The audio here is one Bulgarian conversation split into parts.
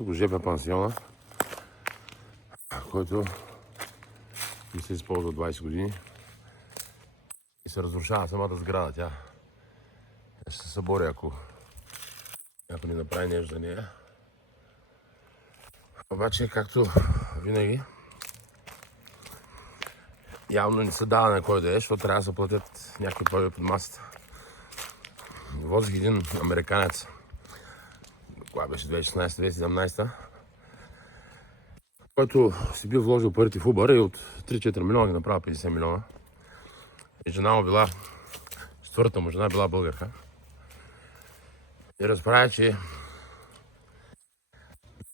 Тук ЖП пансиона, който не се използва 20 години и се разрушава самата сграда. Тя ще се събори, ако някой не направи нещо за нея. Обаче, както винаги, явно не се дава на кой да е, защото трябва да се платят някакви пари под масата. Возих един американец, кога беше 2016-2017, който си бил вложил парите в Uber и от 3-4 милиона ги направил 50 милиона. И жена му била, четвърта му жена била българка. И разправя, че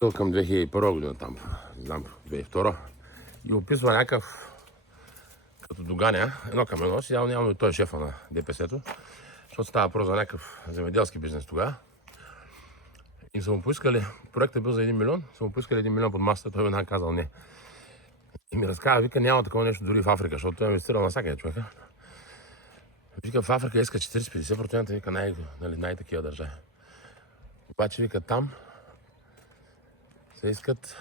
бил към 2001 година там, не знам, 2002, и описва някакъв, като доганя, едно към едно, си явно и той е шефа на ДПС-то, защото става просто за някакъв земеделски бизнес тогава. И са му поискали, проектът е бил за 1 милион, са му поискали 1 милион под масата, той веднага казал не. И ми разказва, вика, няма такова нещо дори в Африка, защото той е инвестирал навсякъде човека. Вика, в Африка иска 40-50%, вика, най-такива държави. Обаче, вика, там се искат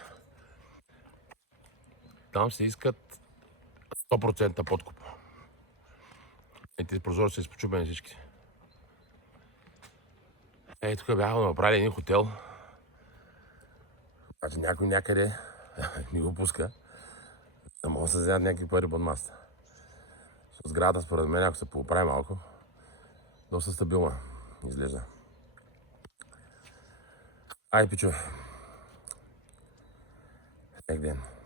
100% подкуп. И тези прозорци са изпочупени всички. Ей, тук бяха направили един хотел. Обаче някой някъде ни го пуска. Да могат да се вземат някакви пари под масата. Сградата, според мен, ако се поправи малко, доста стабилна изглежда. Ай, пичове. Всеки ден.